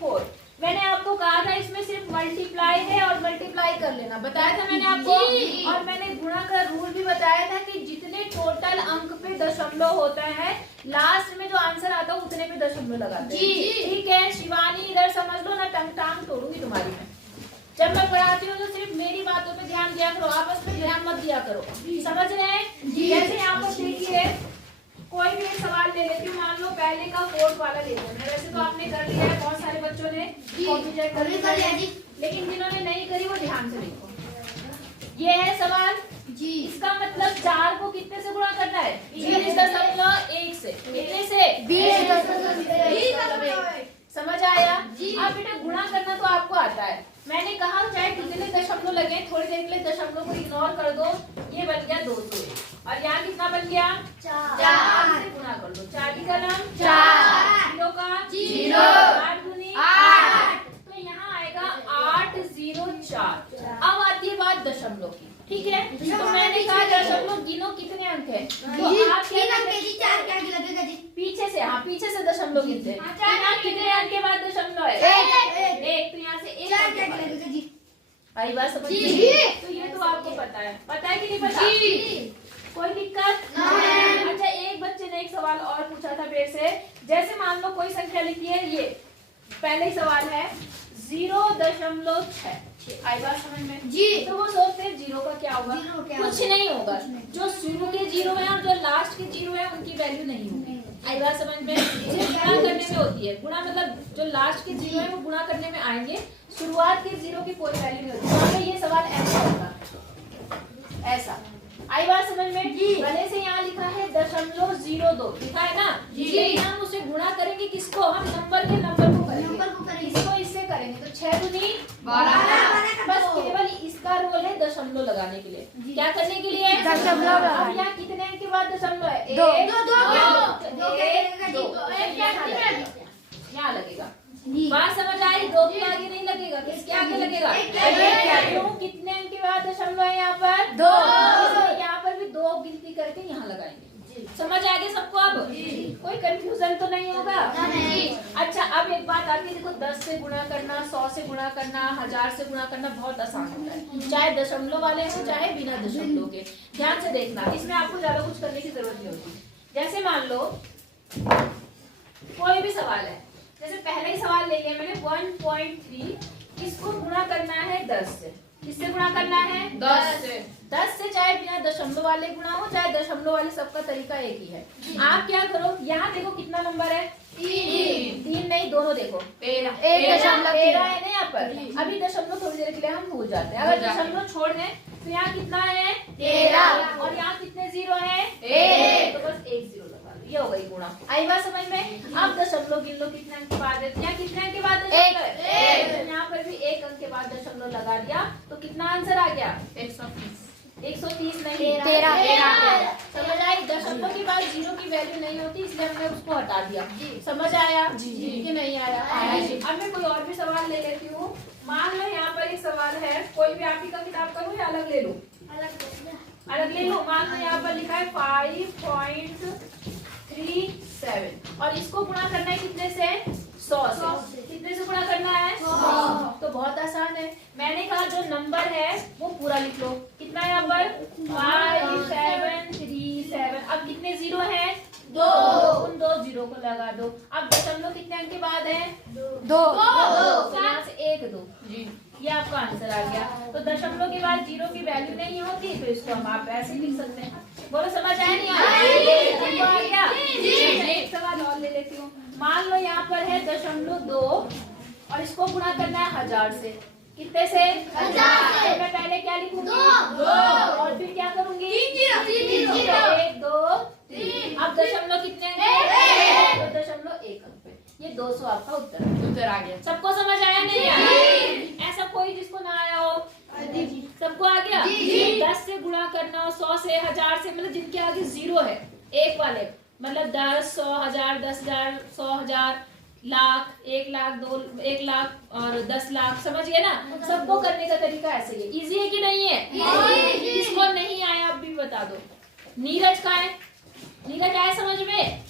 4। मैंने आपको कहा था इसमें सिर्फ मल्टीप्लाई है और मल्टीप्लाई कर लेना, बताया था मैंने आपको। और मैंने गुणा का रूल भी बताया था कि जितने टोटल अंक पे दशमलव होता है, लास्ट में जो आंसर आता है उतने पे दशमलव लगाते हैं। ठीक है शिवानी, इधर समझ लो ना, टांग तोड़ूंगी तुम्हारी मैं। जब मैं पढ़ाती हूँ तो सिर्फ मेरी बातों पे ध्यान दिया करो, आपस में ध्यान मत दिया करो, समझ रहे हैं? जैसे यहाँ पर देखिए, कोई भी एक सवाल ले लेती हूँ, मान लो पहले का 4th वाला ले लेते हैं। वैसे तो आपने कर लिया है, बहुत सारे बच्चों ने कॉपी चेक कर लिया, लेकिन जिन्होंने नहीं करी वो ध्यान से देखो। ये है सवाल जी, इसका मतलब 4 को कितने से गुणा करना है? 20.1 से। कितने से? 20.1। समझ आया? अब बेटा गुणा करना तो आपको आता है। मैंने कहा चाहे कितने दशमलव लगे, थोड़ी देर के लिए दशमलव को इग्नोर कर दो। ये बन गया 200 और यहाँ कितना बन गया? 4 से गुणा कर दो। 4 की कलम 4, 0 का 0, 8 दूनी 8, तो यहाँ आएगा 804। अब आती है बात दशमलव की, ठीक है? तो मैंने कहा दशमलव गिनो कितने अंक है, तो आप पीछे से, हाँ पीछे से दशमलव गिनते हैं। कितने अंक के बाद दशमलव है? 1, तो यहाँ से 1 आई बात समझ गई? तो ये तो आपको पता है कि नहीं पता? कोई दिक्कत नहीं। अच्छा, एक बच्चे ने एक सवाल और पूछा था मेरे से। जैसे मान लो कोई संख्या लिखी है, ये पहले ही सवाल है 0.6, आई बात समझ में जी? तो वो सोचते हैं 0 का क्या होगा? कुछ नहीं होगा। जो शुरू के 0 है और जो लास्ट के 0 है उनकी वैल्यू नहीं होगी, आई बात समझ में? सिर्फ गुणा करने में होती है। गुणा मतलब जो लास्ट के 0 है वो गुणा करने में आएंगे, शुरुआत के 0 की कोई वैल्यू नहीं होती। तो ये सवाल ऐसा होगा, ऐसा, आई बात समझ में? भले से यहाँ लिखा है 0.02 लिखा है ना, लेकिन हम उसे गुणा करेंगे किसको? हम नंबर के नंबर को करेंगे, इसको इससे करेंगे, तो 6 दूनी 12। बस केवल इसका रोल है दशमलव लगाने के लिए। क्या करने के लिए? दशमलव। अब यहाँ कितने अंक के बाद दशमलव है? 1, 2, यहाँ लगेगा। बात समझ आई? 2 के आगे नहीं लगेगा, किसके आगे लगेगा? क्यों? कितने अंक के बाद दशमलव है यहाँ पर? 2। यहाँ पर भी 2 गिनती करके यहाँ लगाएंगे। समझ आ गया सबको? अब कोई कंफ्यूजन तो नहीं होगा? अच्छा, अब एक बात आती है, देखो 10 से गुणा करना, 100 से गुणा करना, 1000 से गुणा करना बहुत आसान होता है, चाहे दशमलव वाले हो चाहे बिना दशमलव के। ध्यान से देखना, इसमें आपको ज्यादा कुछ करने की जरूरत नहीं होती। जैसे मान लो कोई भी सवाल है, जैसे पहले ही सवाल ले लिया मैंने 1.3, इसको गुणा करना है 10 से। किससे गुणा करना है? 10 से। 10 से चाहे बिना दशमलव वाले गुणा हो चाहे दशमलव वाले, सबका तरीका एक ही है। आप क्या करो, यहाँ देखो कितना नंबर है? 3 नहीं, दोनों देखो 13 है ना यहाँ पर। अभी दशमलव थोड़ी देर के लिए हम भूल जाते हैं, अगर दशमलव छोड़ दें तो यहाँ कितना है? 13, और यहाँ कितने 0 है? 1, तो बस 1 0 लगा लो, ये हो गई गुणा। आई बात समझ में? अब दशमलव गिन लो कितने अंक के बाद है, यहाँ कितने अंक के बाद दशमलव है? यहाँ पर भी 1 अंक के बाद दशमलव लगा दिया, तो कितना आंसर आ गया? 130 नहीं, 13। समझ आई? दशमलव के बाद 0 की वैल्यू नहीं होती, इसलिए हमने उसको हटा दिया। समझ आया कि नहीं आया? अब मैं कोई और भी सवाल ले लेती हूँ। मान लो यहाँ पर एक सवाल है, कोई भी आप ही का किताब का लो या अलग ले लो? अलग ले लो। मान लो यहाँ पर लिखा है 5.37 और इसको गुणा करना है कितने से? 100 से। कितने से गुणा करना है? 100। तो बहुत आसान है। मैंने कहा जो नंबर है वो पूरा लिख लो। कितना है यहाँ पर? 5737। अब कितने 0 है? 2। उन 2 0 को लगा दो। अब दशमलव कितने अंक के बाद है? 2। तो यहाँ से 1 2 जी, ये आपका आंसर आ गया। तो दशमलव के बाद 0 की वैल्यू नहीं होती, तो इसको हम आप ऐसे लिख सकते हैं। बोलो समझ आया नहीं आया? एक सवाल और ले लेती हूँ। मान लो यहाँ पर है 0.2 और इसको गुणा करना है 1000 से। कितने से? 1000। मैं पहले क्या लिखूंगी? 2 और फिर क्या करूंगी? 1 2 3। अब दशमलव कितने? 1। तो दशमलव 1 अंक पे ये 200 आपका उत्तर आ गया। सबको समझ आया नहीं आया? ऐसा कोई जिसको ना आया हो? सबको आ गया? 10 से गुणा करना, 100 से, 1000 से, मतलब जिनके आगे 0 है, 1 वाले, मतलब 10 100 1000 10,000 100,000 लाख 1 लाख 1 लाख और 10 लाख। समझ गए ना? सबको करने का तरीका ऐसे ही है। इजी है कि नहीं है? जिसको नहीं आया आप भी बता दो। नीरज का है? नीरज आया समझ में?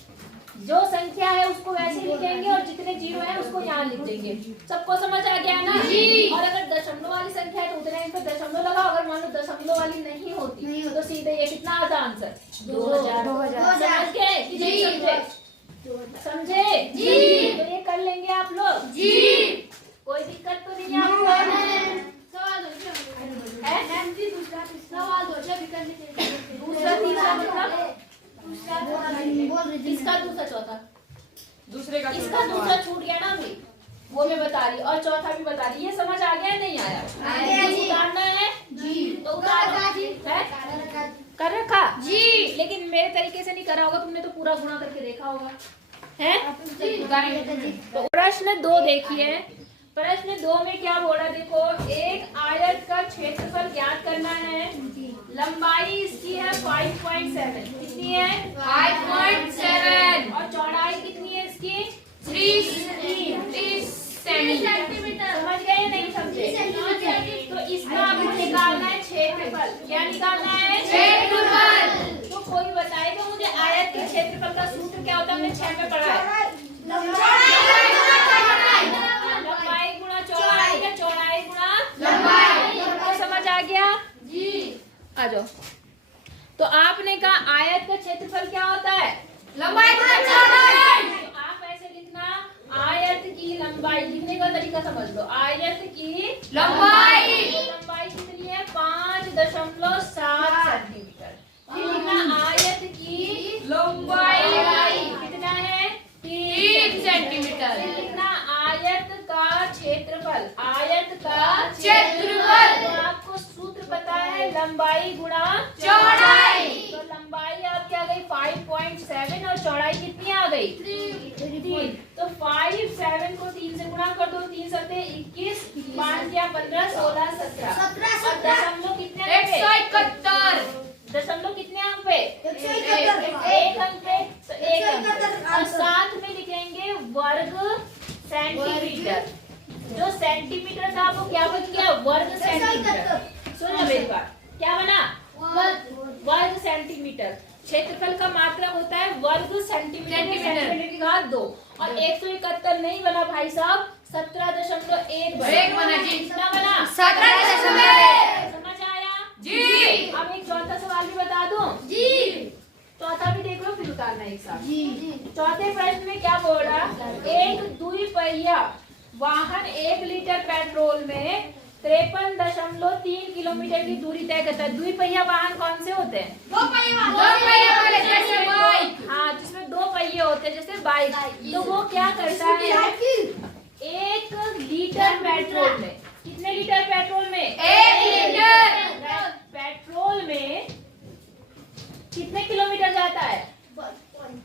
जो संख्या है उसको वैसे लिखेंगे और जितने जीरो है उसको यहाँ लिख देंगे। सबको समझ आ गया ना? जी। और अगर दशमलव वाली संख्या है तो उतने इन पे दशमलव लगाओ। अगर मान लो दशमलव वाली नहीं होती तो सीधे ये कितना आता आंसर? 2000। समझ गए कि नहीं समझे? समझे? जी। तो ये कर लेंगे आप लोग? जी। कोई दिक्कत तो नहीं है आपको? दूसरा तीसरा मतलब इसका दूसरा चौथा, दूसरे का इसका दूसरा छूट गया ना अभी, वो मैं बता रही और चौथा भी बता रही। ये समझ आ गया नहीं आया? उतारना है जी, तो उतारना है कर रखा जी, लेकिन मेरे तरीके से नहीं करा होगा, तुमने तो पूरा गुणा करके देखा होगा है। तो प्रश्न 2 देखिए। प्रश्न 2 में क्या बोला देखो, एक आयत का क्षेत्रफल ज्ञात करना है। लंबाई इसकी है 5.7। कितनी है? 5.7। और चौड़ाई कितनी है इसकी? 3 सेंटीमीटर। समझ गए या नहीं समझे? तो इसका आपको निकालना है क्षेत्रफल। क्या निकालना है? क्षेत्रफल। तो कोई बताएगा मुझे आयत के क्षेत्रफल का सूत्र क्या होता है? हमने 6 में पढ़ा है। लंबाई गुणा चौड़ाई या चौड़ाई गुणा लंबाई। तो समझ आ गया जी? आ जाओ। तो आपने कहा आयत का क्षेत्रफल क्या होता है? लंबाई गुणा चौड़ाई। तो आप ऐसे लिखना, आयत की लंबाई। लिखने का तरीका समझ लो। आयत की लंबाई। लंबाई कितनी है? 5.7 सेंटीमीटर। फिर लिखना आयत की लंबाई कितना है? 3 सेंटीमीटर। लिखना आयत का क्षेत्रफल। आयत का क्षेत्रफल। तो आपको सूत्र पता है, लंबाई गुणा चौड़ाई। तो लंबाई आपकी आ गई 5.7 और चौड़ाई कितनी आ गई? 3। तो 5.7 को 3 से गुणा कर दो। 3 सत्ते 21, 5 या 15, 16, 17। दशमलव कितने? 171। दशमलव कितने अंक पे? 1 अंक पे। तो 1 अंक और साथ में लिखेंगे वर्ग सेंटीमीटर। जो सेंटीमीटर था वो क्या बन गया? वर्ग सेंटीमीटर। सुनो मेरी बात, क्या बना? वर्ग सेंटीमीटर। क्षेत्रफल का मात्रा होता है वर्ग सेंटीमीटर। सेंटीमीटर की घात 2 और 171 नहीं बना भाई साहब, 17.1 बना जी। कितना बना? 17.1। समझ आया जी? अब एक चौथा सवाल भी बता दूं जी? चौथा भी देख लो फिर उतारना एक साथ जी। चौथे प्रश्न में क्या बोल रहा? एक द्विपहिया वाहन 1 लीटर पेट्रोल में 53.3 किलोमीटर की दूरी तय करता है। द्विपहिया वाहन कौन से होते हैं? दो पहिया वाले, जैसे बाइक। हाँ, जिसमें 2 पहिए होते हैं जैसे बाइक। तो वो क्या करता है? 1 लीटर पेट्रोल में, कितने लीटर पेट्रोल में? 1 लीटर पेट्रोल में कितने किलोमीटर जाता है?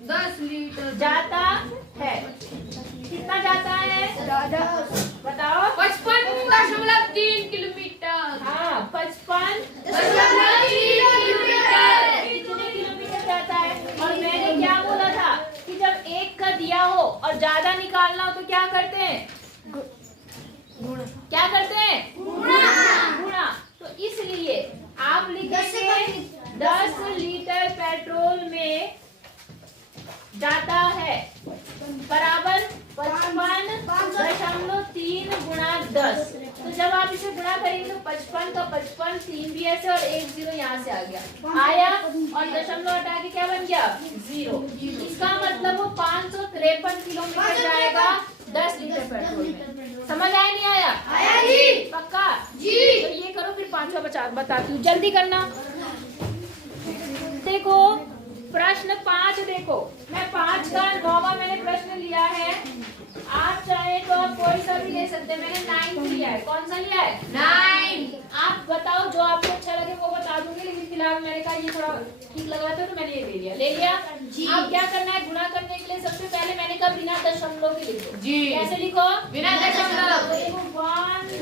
10 लीटर जाता है। कितना जाता है? बताओ। 55.3 किलोमीटर। हाँ, 55.3 किलोमीटर। कितने किलोमीटर जाता है? और मैंने क्या बोला था कि जब 1 का दिया हो और ज्यादा निकालना हो तो क्या करते हैं? क्या करते हैं? गुणा। तो इसलिए आप लिखेंगे 10 लीटर पेट्रोल में जाता है बराबर 55.3 गुणा 10। तो जब आप इसे गुणा करेंगे तो 55 का 55, 3 भी ऐसे और 1 0 यहाँ से आ गया आया और दशमलव हटा के क्या बन गया? 0। इसका मतलब वो 553 किलोमीटर जाएगा 10 लीटर पेट्रोल में। समझ आया नहीं आया? आया जी। पक्का जी। तो ये करो, फिर 5वां बताती हूँ, जल्दी करना। देखो प्रश्न 5 देखो, मैं 5 का 9वां मैंने प्रश्न लिया है। आप चाहे तो आप कोई सा भी ले सकते हैं। मैंने 9 लिया है। कौन सा लिया है? 9। आप बताओ जो आपको अच्छा लगे वो बता दूंगी, लेकिन फिलहाल मैंने कहा ये थोड़ा ठीक लगा था तो मैंने ये ले लिया जी। अब क्या करना है? गुणा करने के लिए सबसे पहले मैंने कहा बिना दशमलव के लिखो जी। कैसे लिखो? बिना दशमलव। 1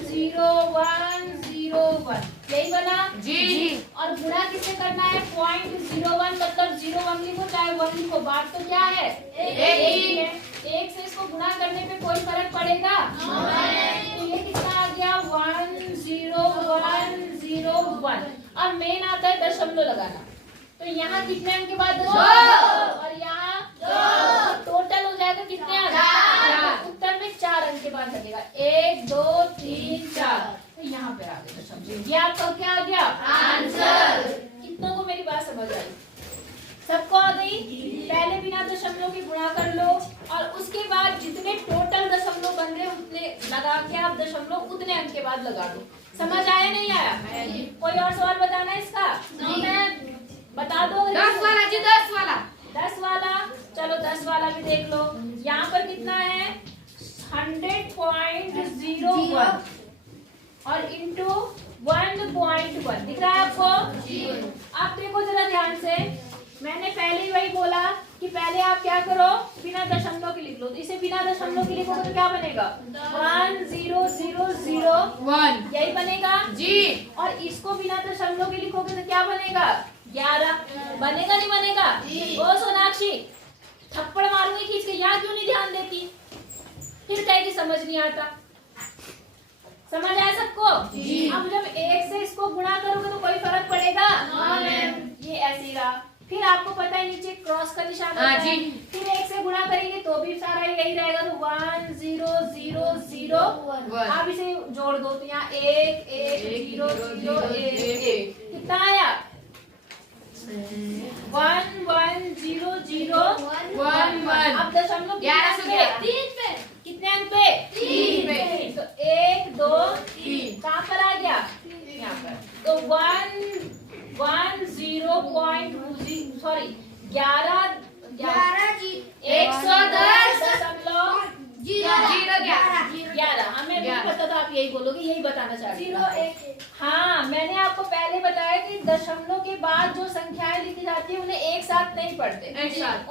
0 1 0 1 यही बना जी। और गुणा किससे करना है? 0.01 मतलब 01 लिखो चाहे 1 लिखो, बात तो क्या है? एक ही है। 1 से इसको गुणा करने पे कोई फर्क पड़ेगा? तो ये कितना आ गया? 1 0 1 0 1। अब मेन आता है दशमलव लगाना। तो यहाँ कितने अंक के बाद? 2 और यहाँ 2। तो लगान लगेगा। 1 2 3 4, तो यहाँ पे आ गया दशमलव। ये आपका क्या आ गया आंसर। कितनों को मेरी बात समझ आई? सबको आ गई? पहले बिना दशमलव के गुणा कर लो और उसके बाद जितने टोटल दशमलव बन रहे उतने लगा के आप दशमलव उतने अंक के बाद लगा दो। समझ आया नहीं आया? कोई और सवाल बताना है इसका? बता दो। 10 वाला जी, 10 वाला। 10 वाला, चलो 10 वाला भी देख लो। यहाँ पर कितना है 100.01 और इंटू 1.1 दिख रहा है आपको? आप देखो जरा ध्यान से, मैंने पहले ही वही बोला कि पहले आप क्या करो, बिना दशमलव के लिख लो। तो इसे बिना दशमलव के लिखोगे तो क्या बनेगा 100001, यही बनेगा जी। और इसको बिना दशमलव के लिखोगे तो क्या बनेगा 11, बनेगा नहीं बनेगा? ओ सोनाक्षी, थप्पड़ मारूंगी खींच के, यहाँ क्यों नहीं ध्यान देती? फिर कहेगी समझ नहीं आता। समझ आया सबको? अब जब 1 से इसको गुणा करोगे तो कोई फर्क पड़ेगा? ये ऐसे ही रहा। फिर आपको पता है नीचे क्रॉस का निशान होता है। फिर 1 से गुणा करेंगे तो भी सारा यही रहेगा, तो 1000 आप इसे जोड़ दो तो यहाँ 1 1 0 0 1 1 कितना आया 110011। अब दशमलव 1111 कितने अंक पे 3 पे, तो 1 2 3 कहाँ पर आ गया यहाँ पर, तो 11 हमें नहीं पता था, आप यही बोलोगे, यही बताना चाहती हूँ। हाँ, मैंने आपको पहले बताया कि दशमलव के बाद जो संख्याएं लिखी जाती है उन्हें एक साथ नहीं पढ़ते,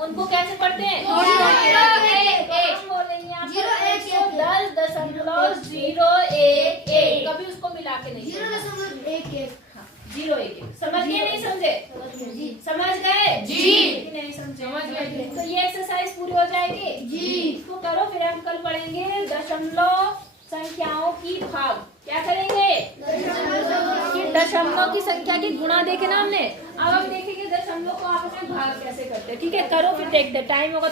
उनको कैसे पढ़ते हैं? 10.011 कभी उसको मिला के नहीं 0.11 समझ गए नहीं समझे? समझ गए जी? नहीं समझे? समझ गए। तो ये एक्सरसाइज पूरी हो जाएगी जी। इसको करो, फिर हम कल पढ़ेंगे दशमलव संख्याओं की भाग। क्या करेंगे? दशमलव की संख्या की गुणा देखे ना हमने, अब हम देखेंगे दशमलव को आपस में भाग कैसे करते हैं। ठीक है, करो फिर देखते, टाइम होगा तो